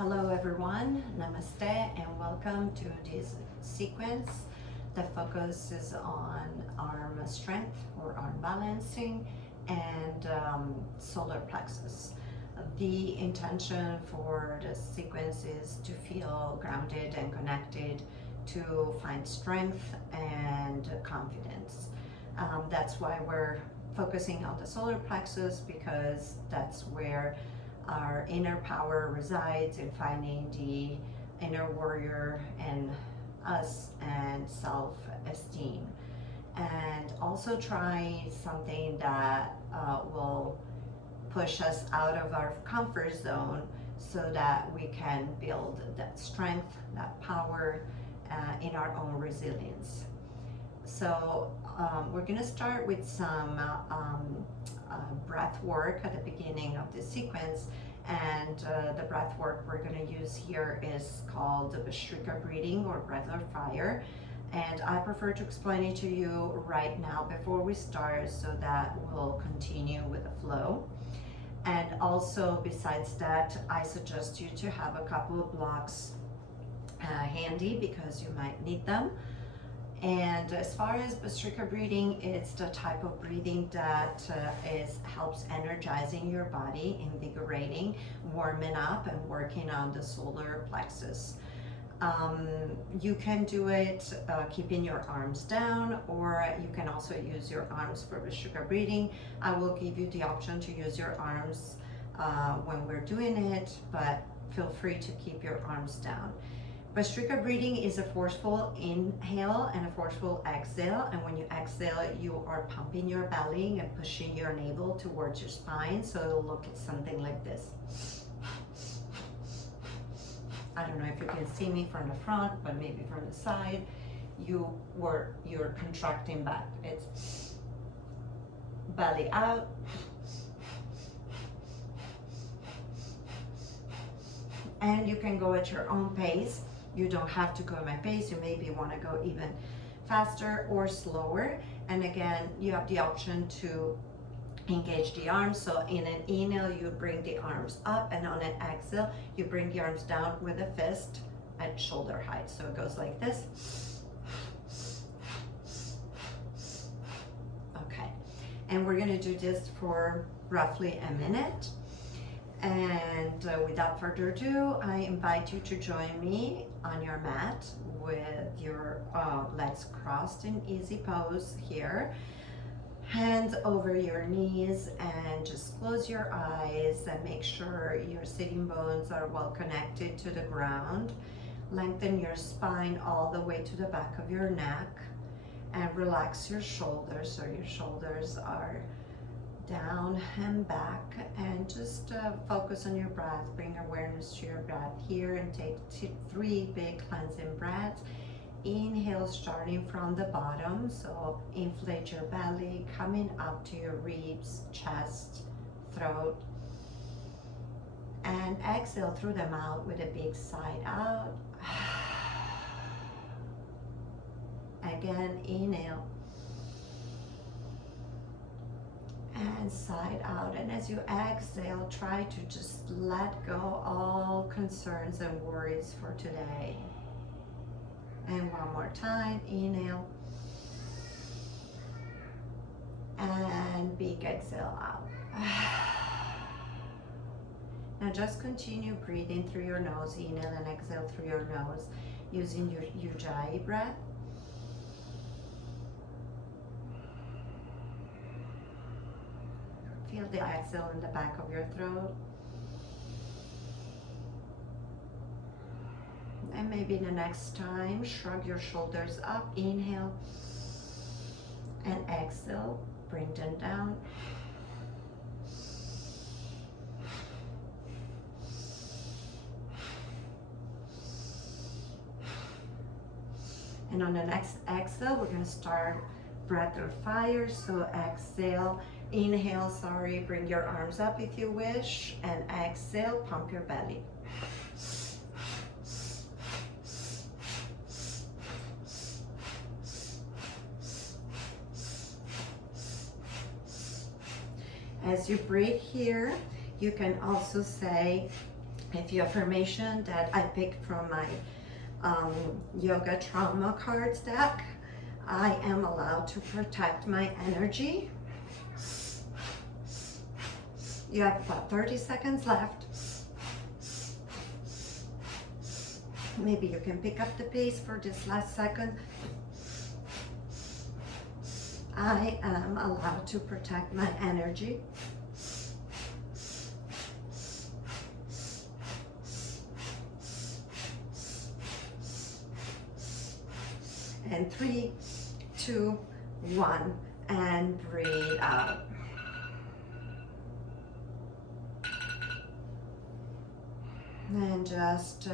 Hello everyone, namaste and welcome to this sequence that focuses on arm strength or arm balancing and solar plexus. The intention for this sequence is to feel grounded and connected, to find strength and confidence. That's why we're focusing on the solar plexus, because that's where our inner power resides, in finding the inner warrior in us and self-esteem, and also trying something that will push us out of our comfort zone so that we can build that strength, that power in our own resilience. So we're going to start with some breath work at the beginning of the sequence, and the breath work we're going to use here is called the Bhastrika breathing or breath of fire, and I prefer to explain it to you right now before we start so that we'll continue with the flow. And also, besides that, I suggest you to have a couple of blocks handy because you might need them. And as far as Bhastrika breathing, it's the type of breathing that helps energizing your body, invigorating, warming up, and working on the solar plexus. You can do it keeping your arms down, or you can also use your arms for Bhastrika breathing. I will give you the option to use your arms when we're doing it, but feel free to keep your arms down. Bhastrika breathing is a forceful inhale and a forceful exhale, and when you exhale, you are pumping your belly and pushing your navel towards your spine, so it'll look something like this. I don't know if you can see me from the front, but maybe from the side, you're contracting back. It's belly out, and you can go at your own pace. You don't have to go at my pace. You maybe want to go even faster or slower. And again, you have the option to engage the arms. So in an inhale, you bring the arms up, and on an exhale, you bring the arms down with a fist at shoulder height. So it goes like this. Okay, and we're going to do this for roughly a minute. And without further ado, I invite you to join me on your mat with your legs crossed in easy pose here. Hands over your knees, and just close your eyes and make sure your sitting bones are well connected to the ground. Lengthen your spine all the way to the back of your neck, and relax your shoulders so your shoulders are down and back, and just focus on your breath. Bring awareness to your breath here and take 3 big cleansing breaths. Inhale, starting from the bottom, so inflate your belly, coming up to your ribs, chest, throat, and exhale through the mouth with a big sigh out. Again, inhale and sigh out, and as you exhale, try to just let go all concerns and worries for today. And one more time, inhale and big exhale out. Now just continue breathing through your nose, inhale and exhale through your nose using your Ujjayi breath. Feel the exhale in the back of your throat. And maybe the next time, shrug your shoulders up, inhale, and exhale, bring them down. And on the next exhale, we're going to start breath of fire. So inhale, bring your arms up if you wish, and exhale, pump your belly. As you breathe here, you can also say, a few affirmation that I picked from my yoga trauma cards deck. I am allowed to protect my energy. You have about 30 seconds left. Maybe you can pick up the pace for this last second. I am allowed to protect my energy. And 3, 2, 1, and breathe out. And just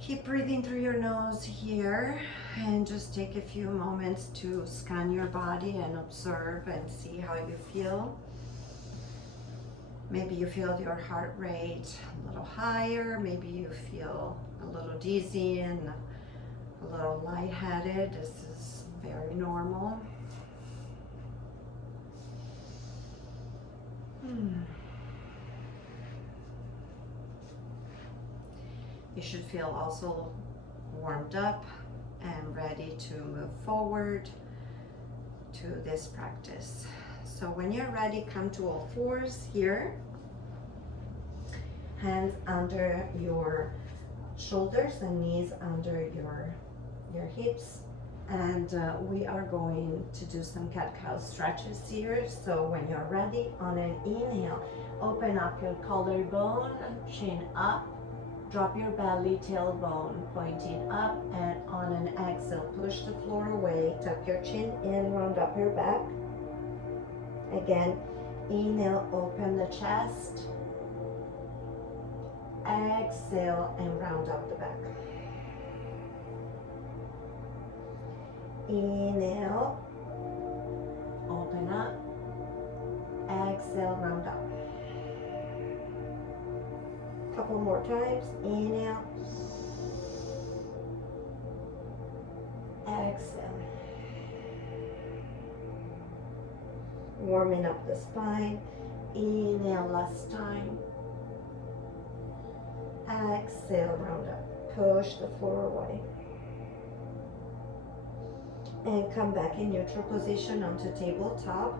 keep breathing through your nose here, and just take a few moments to scan your body and observe and see how you feel. Maybe you feel your heart rate a little higher, maybe you feel a little dizzy and a little lightheaded. This is very normal. You should feel also warmed up and ready to move forward to this practice. So when you're ready, come to all fours here. Hands under your shoulders and knees under your hips. And we are going to do some cat-cow stretches here. So when you're ready, on an inhale, open up your collarbone, chin up. Drop your belly, tailbone pointing up, and on an exhale, push the floor away, tuck your chin in, round up your back. Again, inhale, open the chest. Exhale, and round up the back. Inhale, open up. Exhale, round up. Couple more times. Inhale. Exhale. Warming up the spine. Inhale last time. Exhale, round up. Push the floor away. And come back in neutral position onto tabletop.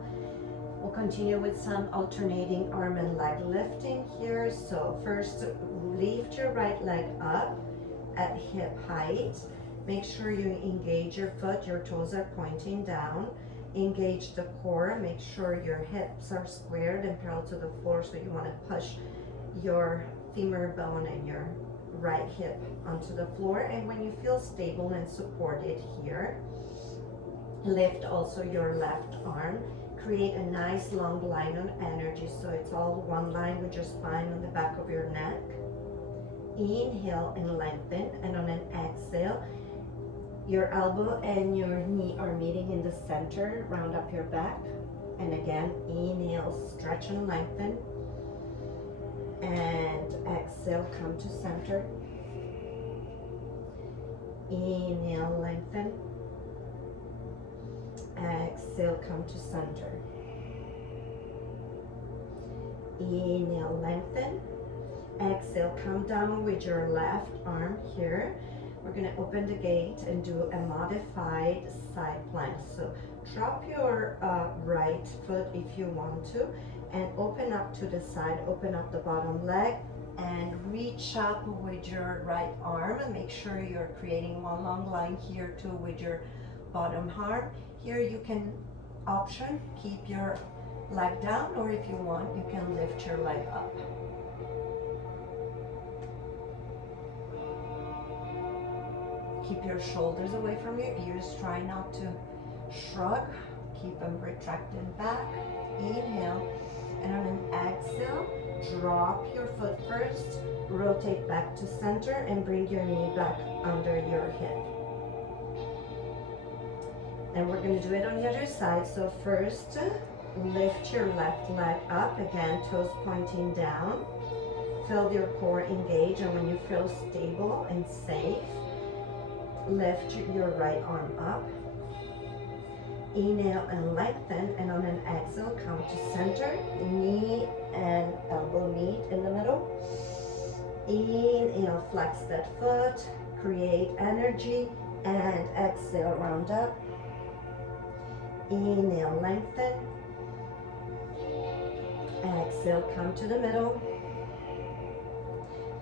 We'll continue with some alternating arm and leg lifting here. So first, lift your right leg up at hip height. Make sure you engage your foot, your toes are pointing down. Engage the core, make sure your hips are squared and parallel to the floor, so you want to push your femur bone and your right hip onto the floor. And when you feel stable and supported here, lift also your left arm. Create a nice long line of energy, so it's all one line with your spine on the back of your neck. Inhale and lengthen, and on an exhale, your elbow and your knee are meeting in the center. Round up your back, and again, inhale, stretch and lengthen, and exhale, come to center. Inhale, lengthen. Exhale, come to center. Inhale, lengthen. Exhale, come down with your left arm here. We're going to open the gate and do a modified side plank. So drop your right foot if you want to, and open up to the side, open up the bottom leg, and reach up with your right arm. And make sure you're creating one long line here too with your bottom arm. Here you can option, keep your leg down, or if you want, you can lift your leg up. Keep your shoulders away from your ears. Try not to shrug. Keep them retracted back. Inhale, and on an exhale, drop your foot first, rotate back to center, and bring your knee back under your hip. And we're going to do it on the other side. So first, lift your left leg up. Again, toes pointing down. Feel your core engage, and when you feel stable and safe, lift your right arm up. Inhale and lengthen, and on an exhale, come to center. Knee and elbow meet in the middle. Inhale, flex that foot, create energy, and exhale, round up. Inhale, lengthen. Exhale, come to the middle.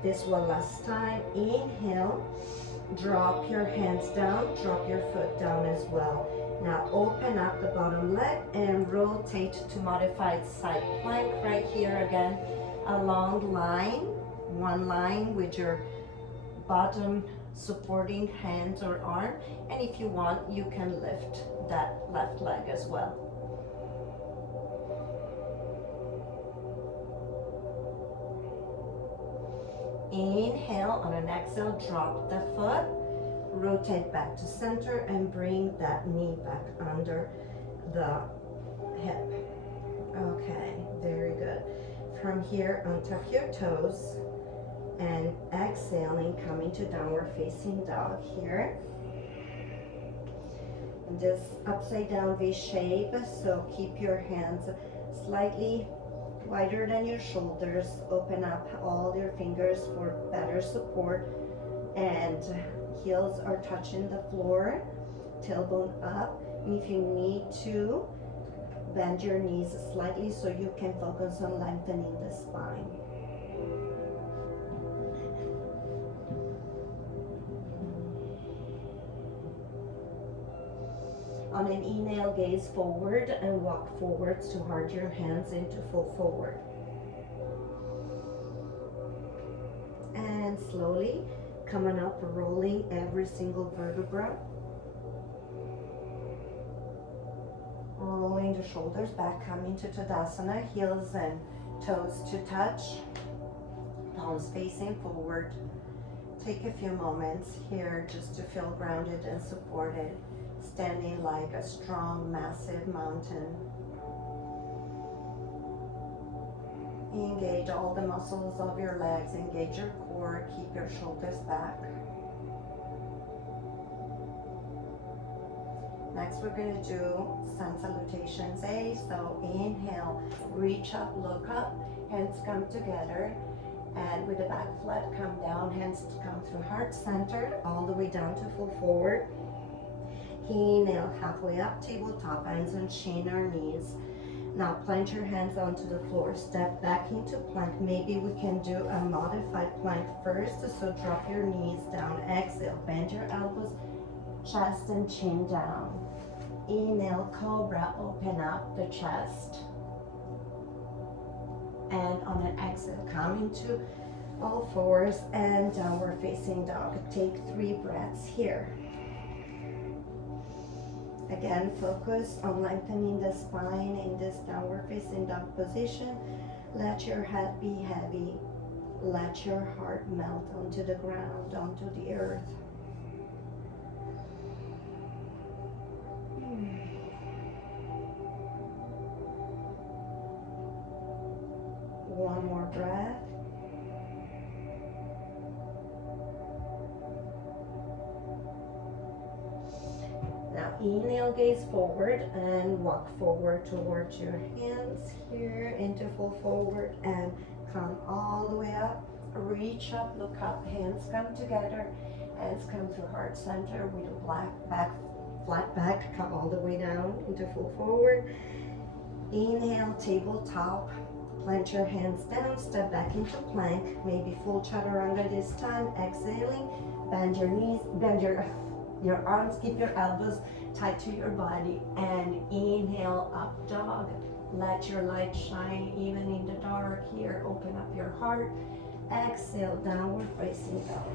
This one last time. Inhale, drop your hands down, drop your foot down as well. Now open up the bottom leg and rotate to modified side plank right here again. A long line, one line with your bottom supporting hand or arm. And if you want, you can lift that left leg as well. Inhale, on an exhale, drop the foot, rotate back to center and bring that knee back under the hip. Okay, very good. From here, untuck your toes and exhaling, coming to downward facing dog here. And this upside down V shape, so keep your hands slightly wider than your shoulders. Open up all your fingers for better support, and heels are touching the floor, tailbone up. And if you need to, bend your knees slightly so you can focus on lengthening the spine. On an inhale, gaze forward and walk forwards to hard your hands into full forward. And slowly coming up, rolling every single vertebra. Rolling the shoulders back, coming to Tadasana, heels and toes to touch, palms facing forward. Take a few moments here just to feel grounded and supported, standing like a strong, massive mountain. Engage all the muscles of your legs, engage your core, keep your shoulders back. Next, we're going to do sun salutations A. So inhale, reach up, look up, hands come together, and with the back flat, come down, hands come through heart center, all the way down to full forward. Inhale, halfway up, tabletop, hands on shin or knees. Now plant your hands onto the floor, step back into plank. Maybe we can do a modified plank first, so drop your knees down. Exhale, bend your elbows, chest and chin down. Inhale, cobra, open up the chest. And on an exhale, come into all fours and downward facing dog. Take 3 breaths here. Again, focus on lengthening the spine in this downward facing dog position. Let your head be heavy. Let your heart melt onto the ground, onto the earth. One more breath. Now inhale, gaze forward and walk forward towards your hands here into full forward and come all the way up. Reach up, look up, hands come together, hands come through heart center with a flat back, come all the way down into full forward. Inhale, tabletop, plant your hands down, step back into plank, maybe full chaturanga this time. Exhaling, bend your knees, bend your arms, keep your elbows tight to your body, and inhale, up dog. Let your light shine even in the dark here. Open up your heart. Exhale, downward facing dog.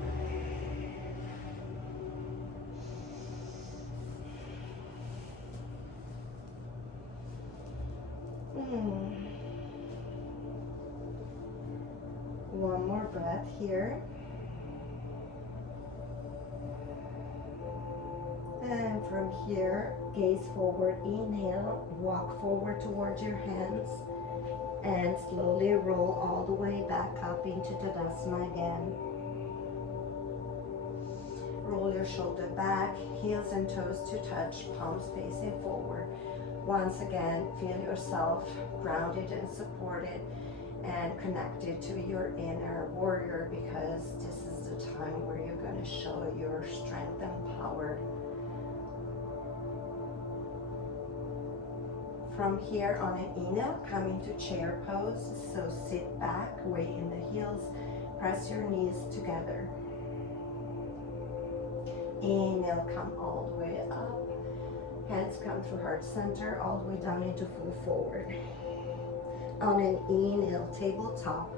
One more breath here. And from here, gaze forward, inhale, walk forward towards your hands, and slowly roll all the way back up into Tadasana again. Roll your shoulder back, heels and toes to touch, palms facing forward. Once again, feel yourself grounded and supported. and connect it to your inner warrior, because this is the time where you're going to show your strength and power. From here on an inhale, come into chair pose. So sit back, weight in the heels, press your knees together. Inhale, come all the way up. Hands come through heart center, all the way down into full forward. On an inhale, tabletop,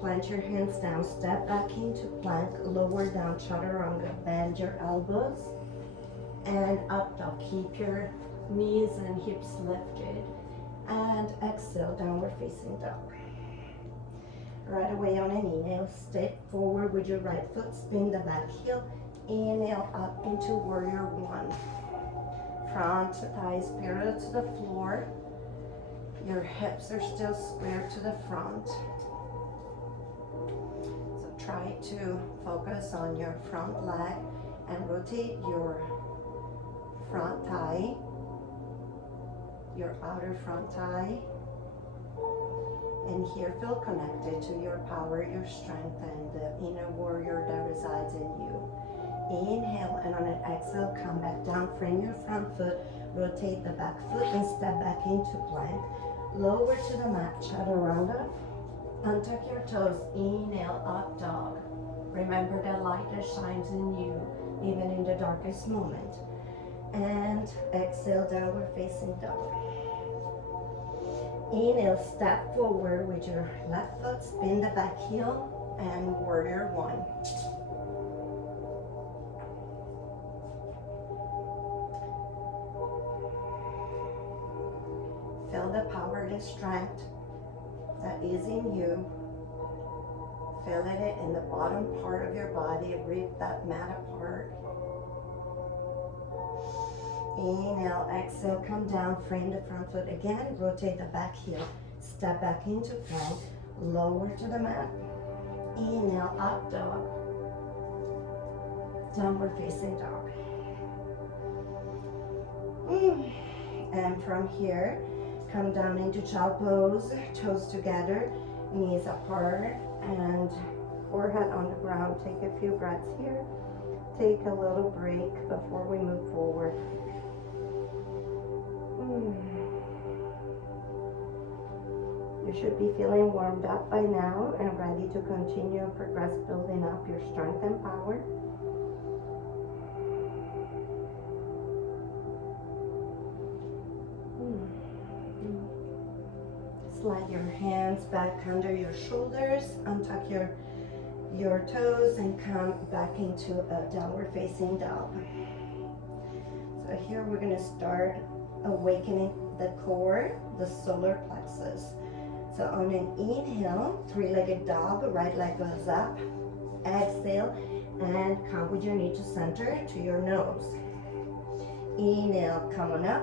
plant your hands down, step back into plank, lower down, chaturanga, bend your elbows, and up dog. Keep your knees and hips lifted, and exhale, downward facing dog. Right away on an inhale, step forward with your right foot, spin the back heel, inhale up into warrior one. Front thighs parallel to the floor. Your hips are still square to the front. So try to focus on your front leg and rotate your front thigh, your outer front thigh. And here feel connected to your power, your strength, and the inner warrior that resides in you. Inhale, and on an exhale, come back down, frame your front foot, rotate the back foot, and step back into plank. Lower to the mat, chaturanga. Untuck your toes, inhale, up dog. Remember the light that shines in you, even in the darkest moment. And exhale, downward facing dog. Inhale, step forward with your left foot, spin the back heel, and warrior one. Feel the power, the strength that is in you. Feel it in the bottom part of your body. Rip that mat apart. Inhale, exhale, come down, frame the front foot again, rotate the back heel, step back into plank, lower to the mat. Inhale, up dog, downward facing dog. And from here, come down into child pose, toes together, knees apart, and forehead on the ground. Take a few breaths here. Take a little break before we move forward. You should be feeling warmed up by now and ready to continue and progress building up your strength and power. Slide your hands back under your shoulders, untuck your toes, and come back into a downward facing dog. So here we're going to start awakening the core, the solar plexus. So on an inhale, three-legged dog, right leg goes up. Exhale, and come with your knee to center to your nose. Inhale, come on up.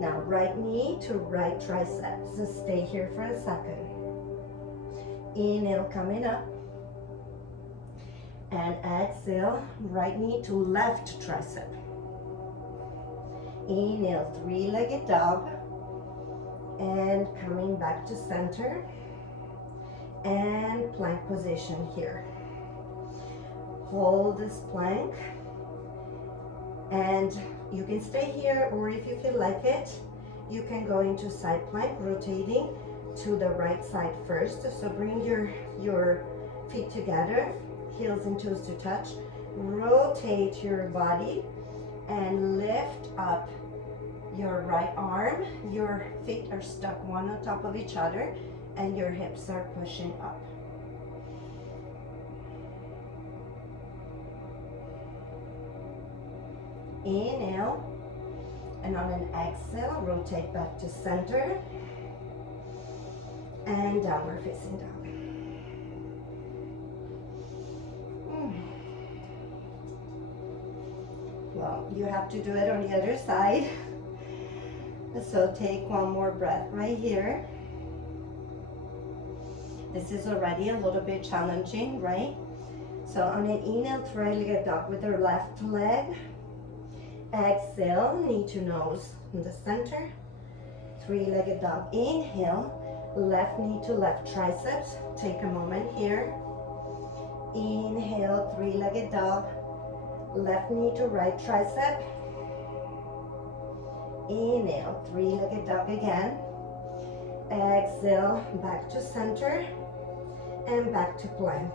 Now right knee to right tricep. So stay here for a second. Inhale, coming up. And exhale, right knee to left tricep. Inhale, three-legged dog. And coming back to center. And plank position here. Hold this plank. And you can stay here, or if you feel like it, you can go into side plank, rotating to the right side first. So bring your feet together, heels and toes to touch. Rotate your body and lift up your right arm. Your feet are stuck one on top of each other and your hips are pushing up. Inhale, and on an exhale, rotate back to center and downward facing dog. Well, you have to do it on the other side. So take one more breath right here. This is already a little bit challenging, right? So on an inhale, three-legged dog with your left leg. Exhale, knee to nose in the center. Three-legged dog. Inhale, left knee to left triceps. Take a moment here. Inhale, three-legged dog. Left knee to right tricep. Inhale, three-legged dog again. Exhale, back to center and back to plank.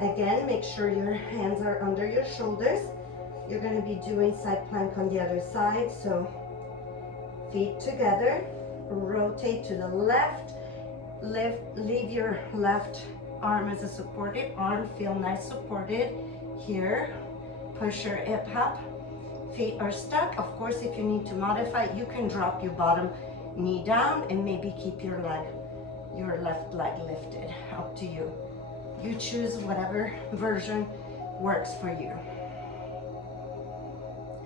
Again, make sure your hands are under your shoulders. You're going to be doing side plank on the other side, so feet together, rotate to the left, leave your left arm as a supported arm, feel nice supported here. Push your hip up, feet are stuck. Of course, if you need to modify, you can drop your bottom knee down and maybe keep your left leg lifted, up to you. You choose whatever version works for you.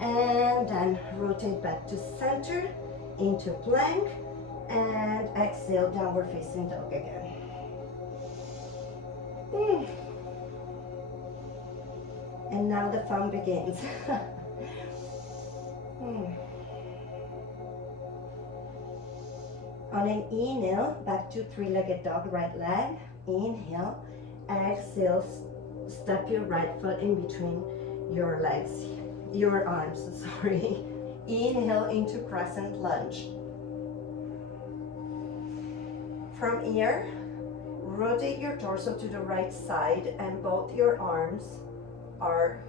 And then rotate back to center, into plank, and exhale, downward facing dog again. And now the fun begins. On an inhale, back to three-legged dog, right leg. Inhale, exhale, step your right foot in between your legs, your arms, sorry. Inhale into crescent lunge. From here, rotate your torso to the right side and both your arms are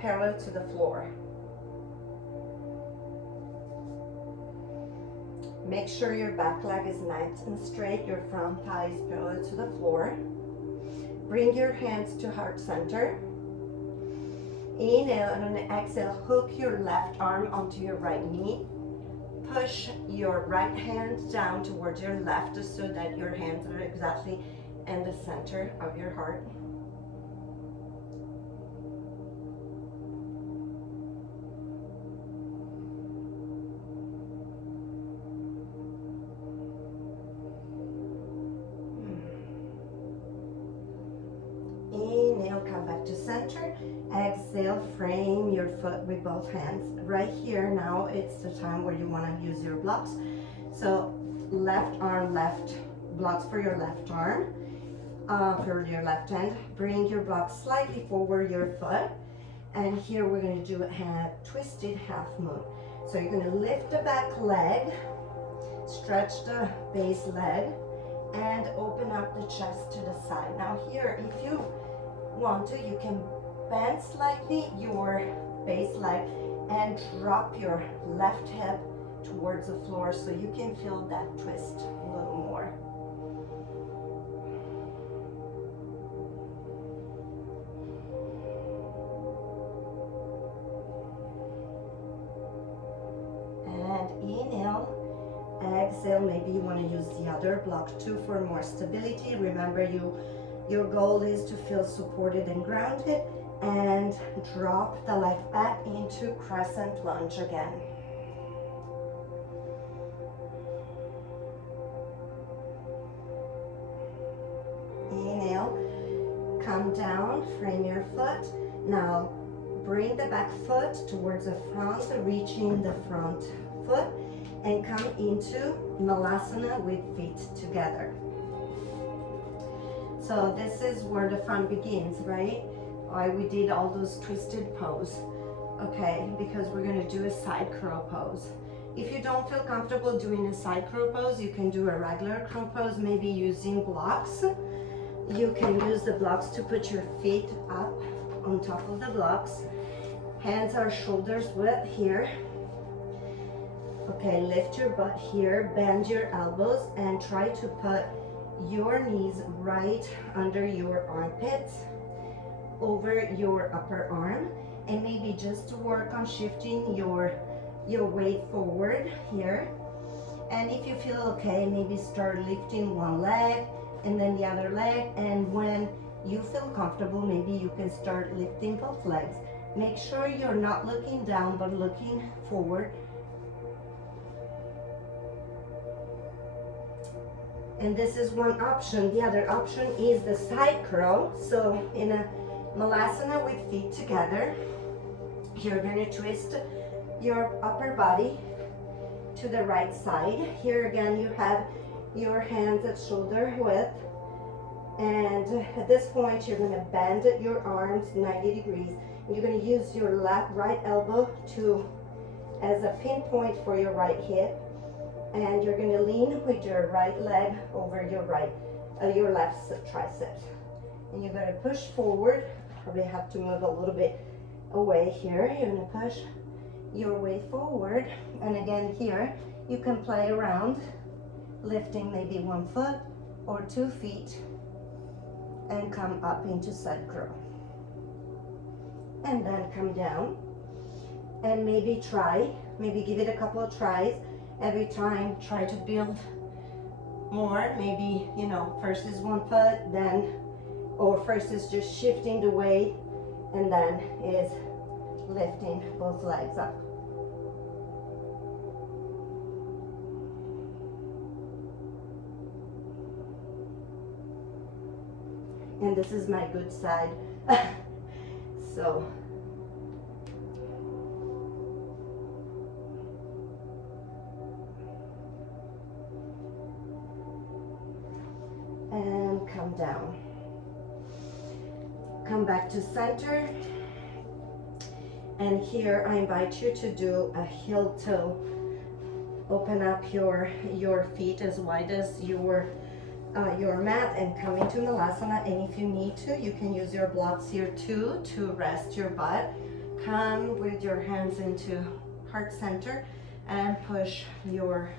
parallel to the floor. Make sure your back leg is nice and straight, your front thigh is parallel to the floor. Bring your hands to heart center. Inhale, and on the exhale, hook your left arm onto your right knee. Push your right hand down towards your left so that your hands are exactly in the center of your heart. Inhale, come back to center. Exhale, frame your foot with both hands. Right here now, it's the time where you want to use your blocks. So left arm, left blocks for your left arm, for your left hand. Bring your block slightly forward your foot. And here we're going to do a twisted half moon. So you're going to lift the back leg, stretch the base leg, and open up the chest to the side. Now here, if you want to, you can bend slightly your base leg and drop your left hip towards the floor so you can feel that twist a little more. And inhale, exhale, maybe you want to use the other block too for more stability. Remember, your goal is to feel supported and grounded, and drop the leg back into crescent lunge again. Inhale, come down, frame your foot. Now bring the back foot towards the front, reaching the front foot, and come into Malasana with feet together. So this is where the fun begins, right? Why we did all those twisted pose, okay? Because we're gonna do a side crow pose. If you don't feel comfortable doing a side crow pose, you can do a regular crow pose, maybe using blocks. You can use the blocks to put your feet up on top of the blocks. Hands are shoulders width here. Okay, lift your butt here, bend your elbows, and try to put your knees right under your armpits, over your upper arm, and maybe just to work on shifting your weight forward here. And if you feel okay, maybe start lifting one leg and then the other leg, and when you feel comfortable, maybe you can start lifting both legs. Make sure you're not looking down but looking forward. And this is one option. The other option is the side crow. So in a Malasana with feet together, you're going to twist your upper body to the right side. Here again, you have your hands at shoulder width. And at this point, you're gonna bend your arms 90 degrees. You're gonna use your right elbow as a pinpoint for your right hip. And you're gonna lean with your right leg over your left tricep. And you're gonna push forward. Probably have to move a little bit away here. You're gonna push your way forward. And again here, you can play around, lifting maybe 1 foot or 2 feet and come up into side curl. And then come down and maybe give it a couple of tries. Every time, try to build more. Maybe, first is 1 foot, or first is just shifting the weight, and then is lifting both legs up. And this is my good side. So. And come down. Come back to center. And here I invite you to do a heel toe. Open up your feet as wide as your mat and come into Malasana. And if you need to, you can use your blocks here too to rest your butt. Come with your hands into heart center and push your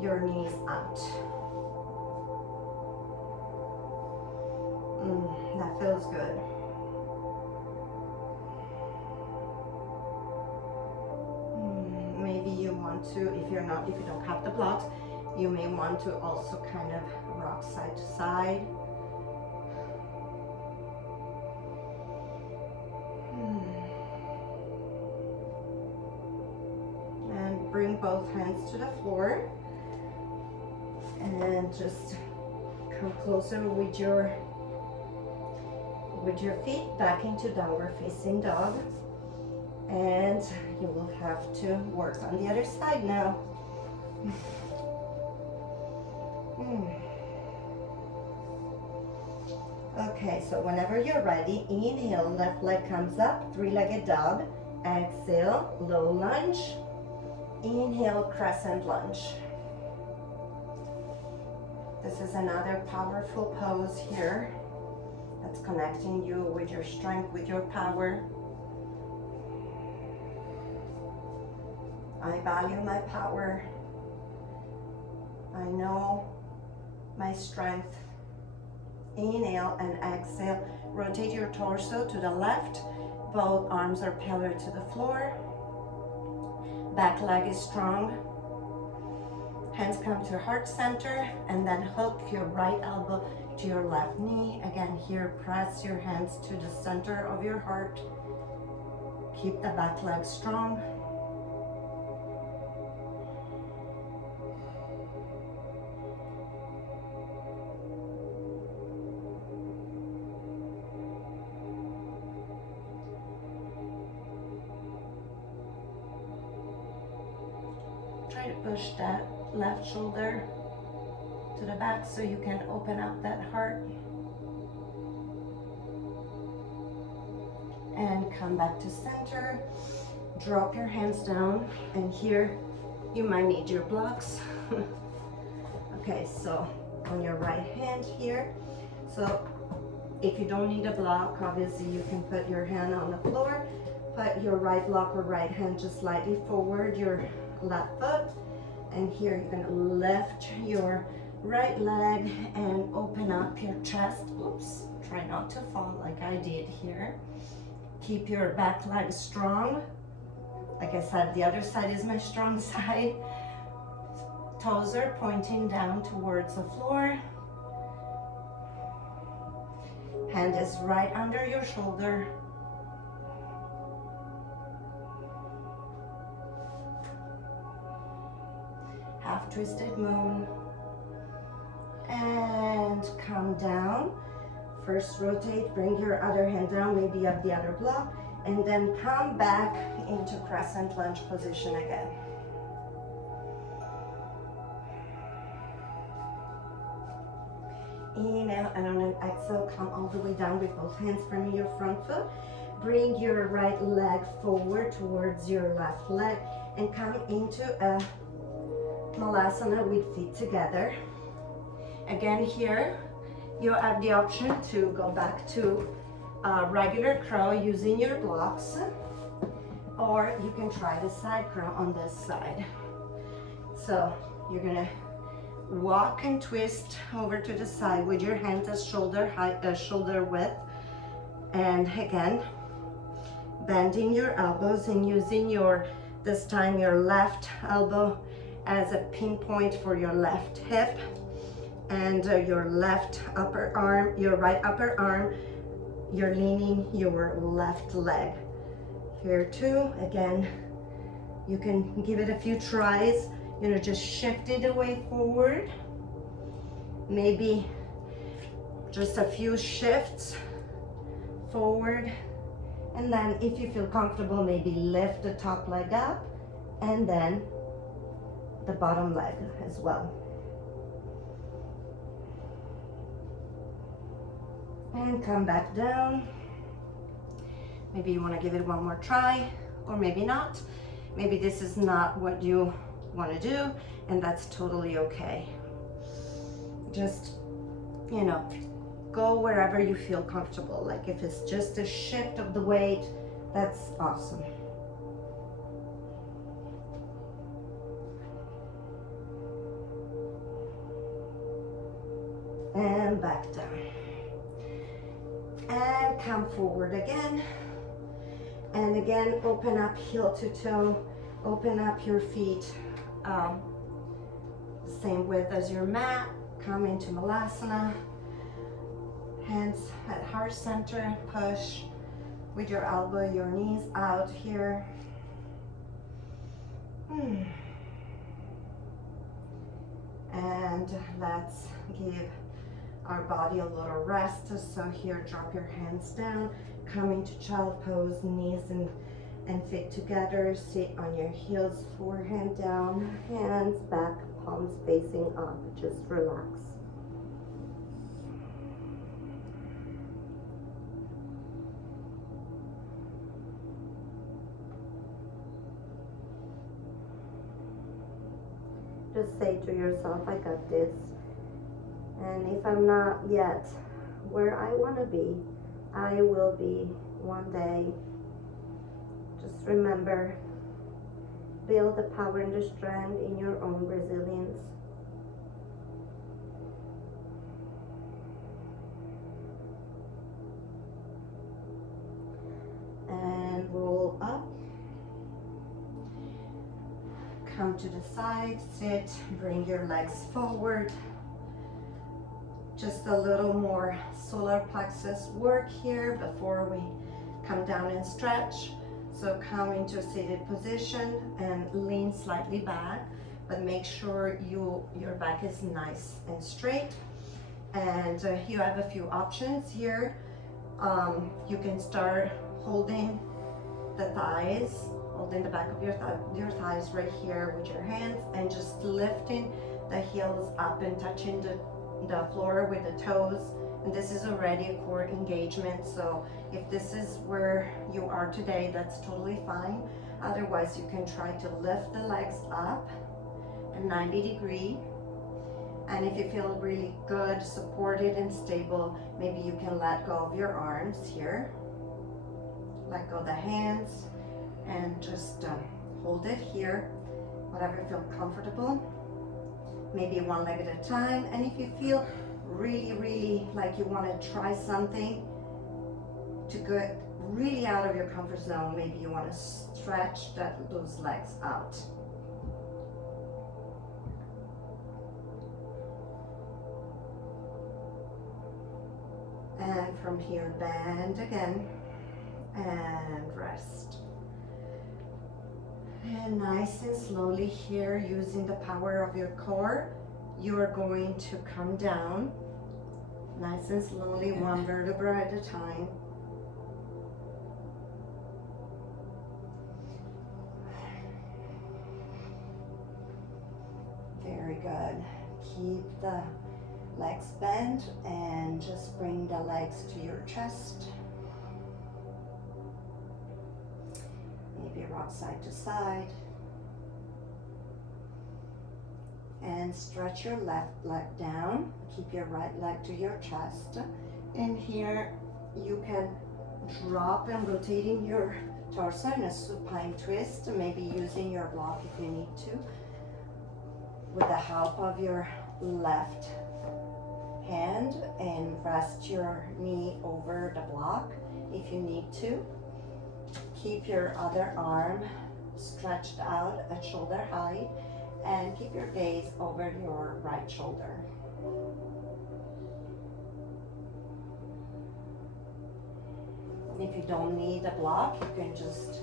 knees out. That feels good. Maybe you want to, if you don't have the blocks, you may want to also kind of rock side to side. And bring both hands to the floor. And just come closer with your feet back into downward facing dog. And you will have to work on the other side now. Okay, so whenever you're ready, inhale, left leg comes up, three-legged dog. Exhale, low lunge. Inhale, crescent lunge. This is another powerful pose here that's connecting you with your strength, with your power. I value my power. I know my strength. Inhale and exhale. Rotate your torso to the left. Both arms are parallel to the floor. Back leg is strong. Hands come to heart center, and then hook your right elbow to your left knee. Again, here, press your hands to the center of your heart. Keep the back leg strong. Try to push that left shoulder to the back so you can open up that heart. And come back to center. Drop your hands down, and here you might need your blocks. Okay, so on your right hand here. So if you don't need a block, obviously you can put your hand on the floor. Put your right block or right hand just slightly forward your left foot. And here you're gonna lift your right leg and open up your chest. Oops, try not to fall like I did here. Keep your back leg strong. Like I said, the other side is my strong side. Toes are pointing down towards the floor. Hand is right under your shoulder. Half twisted moon. And come down. First rotate, bring your other hand down, maybe up the other block, and then come back into crescent lunge position again. Inhale, and on an exhale, come all the way down with both hands framing your front foot. Bring your right leg forward towards your left leg and come into a Malasana with feet together. Again here, you have the option to go back to regular crow using your blocks, or you can try the side crow on this side. So you're gonna walk and twist over to the side with your hands at shoulder height, shoulder width, and again, bending your elbows and using this time your left elbow as a pinpoint for your left hip, and your left upper arm, your right upper arm, you're leaning your left leg. Here too, again, you can give it a few tries, just shift it away forward. Maybe just a few shifts forward. And then if you feel comfortable, maybe lift the top leg up and then the bottom leg as well. And come back down. Maybe you want to give it one more try, or maybe not. Maybe this is not what you want to do, and that's totally okay. Just, go wherever you feel comfortable. Like if it's just a shift of the weight, that's awesome. And back down. And come forward again. And again, open up heel to toe. Open up your feet. Same width as your mat. Come into Malasana. Hands at heart center. Push with your elbow, your knees out here. And let's give our body a little rest. So here, drop your hands down, come into child pose, knees and feet together, sit on your heels, forehand down, hands back, palms facing up, just relax. Just say to yourself, I got this. And if I'm not yet where I want to be, I will be one day. Just remember, build the power and the strength in your own resilience. And roll up. Come to the side, sit, bring your legs forward. Just a little more solar plexus work here before we come down and stretch. So come into a seated position and lean slightly back, but make sure your back is nice and straight. And you have a few options here. You can start holding the thighs, holding the back of your thighs right here with your hands, and just lifting the heels up and touching the floor with the toes. And this is already a core engagement, so if this is where you are today, that's totally fine. Otherwise, you can try to lift the legs up at 90 degrees. And if you feel really good, supported and stable, maybe you can let go of your arms here. Let go of the hands and just hold it here, whatever you feel comfortable. Maybe one leg at a time. And if you feel really like you want to try something to get really out of your comfort zone, maybe you want to stretch those legs out. And from here, bend again and rest. And nice and slowly here, using the power of your core, you are going to come down nice and slowly, one vertebra at a time. Very good. Keep the Legs bend and just bring the legs to your chest. Maybe rock side to side. And stretch your left leg down. Keep your right leg to your chest. And here you can drop and rotating your torso in a supine twist, maybe using your block if you need to, with the help of your left hand, and rest your knee over the block if you need to. Keep your other arm stretched out at shoulder height and keep your gaze over your right shoulder. If you don't need a block, you can just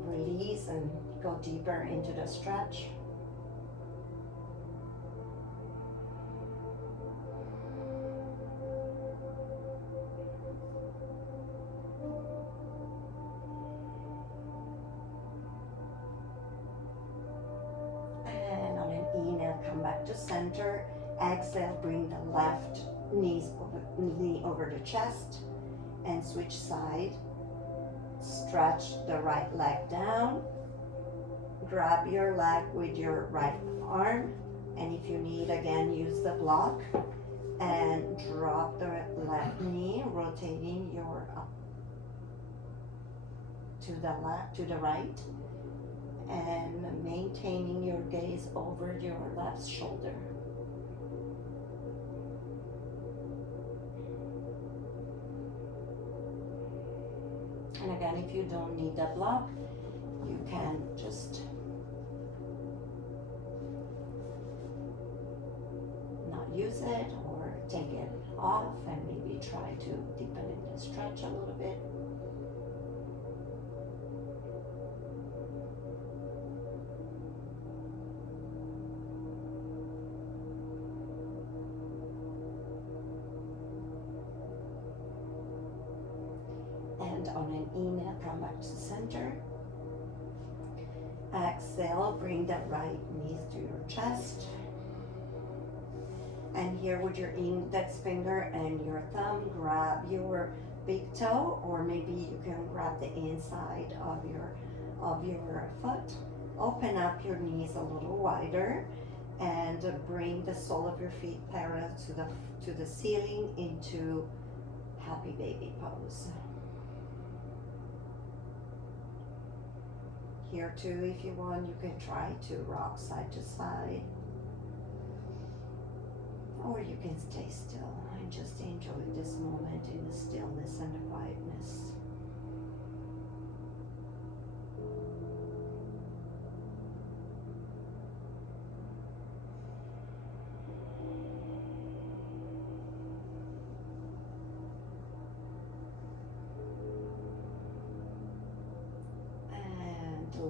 release and go deeper into the stretch. And on an inhale, come back to center. Exhale, bring the left knee over the chest. And switch side. Stretch the right leg down. Grab your leg with your right arm, and if you need, again, use the block, and drop the left knee, rotating your up to the left, to the right, and maintaining your gaze over your left shoulder. And again, if you don't need the block, you can just not use it or take it off and maybe try to deepen in the stretch a little bit. And on an inhale, come back to center. Exhale, bring the right knees to your chest. And here with your index finger and your thumb, grab your big toe, or maybe you can grab the inside of your foot. Open up your knees a little wider and bring the sole of your feet parallel to the ceiling into happy baby pose. Here too, if you want, you can try to rock side to side, or you can stay still and just enjoy this moment in the stillness and the quietness.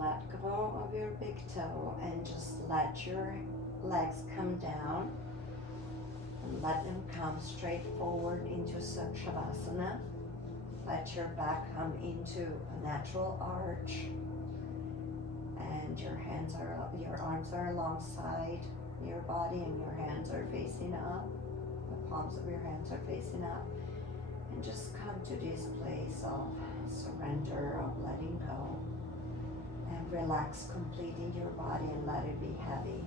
Let go of your big toe and just let your legs come down and let them come straight forward into Shavasana. Let your back come into a natural arch, and your arms are alongside your body, and your hands are facing up. The palms of your hands are facing up, and just come to this place of surrender, of letting go. And relax completely your body and let it be heavy.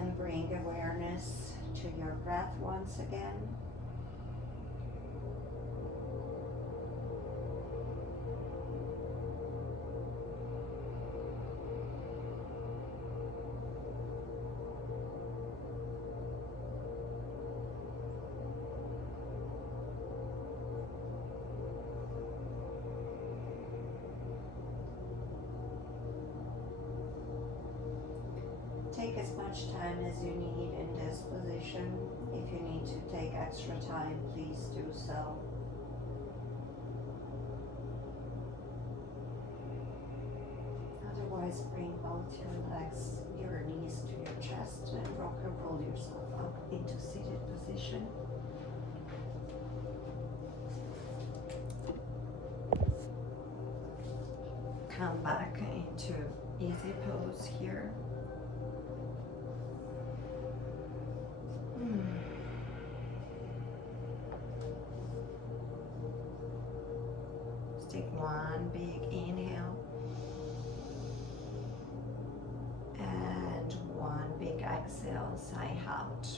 And bring awareness to your breath once again. Take as much time as you need in this position. If you need to take extra time, please do so. Otherwise, bring both your legs, your knees to your chest, and rock and roll yourself up into seated position. Come back into Easy pose here. Let's take one big inhale and one big exhale. Sigh out.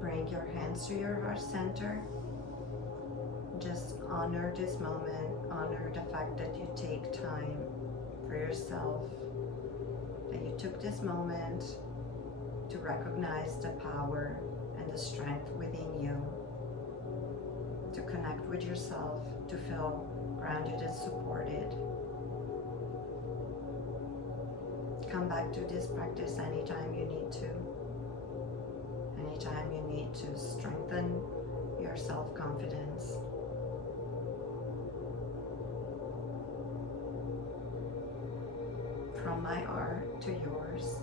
Bring your hands to your heart center. Just honor this moment, honor the fact that you take time for yourself, that you took this moment to recognize the power and the strength within you, to connect with yourself, to feel grounded and supported. Come back to this practice anytime you need to. Anytime you need to strengthen your self-confidence. From my heart to yours,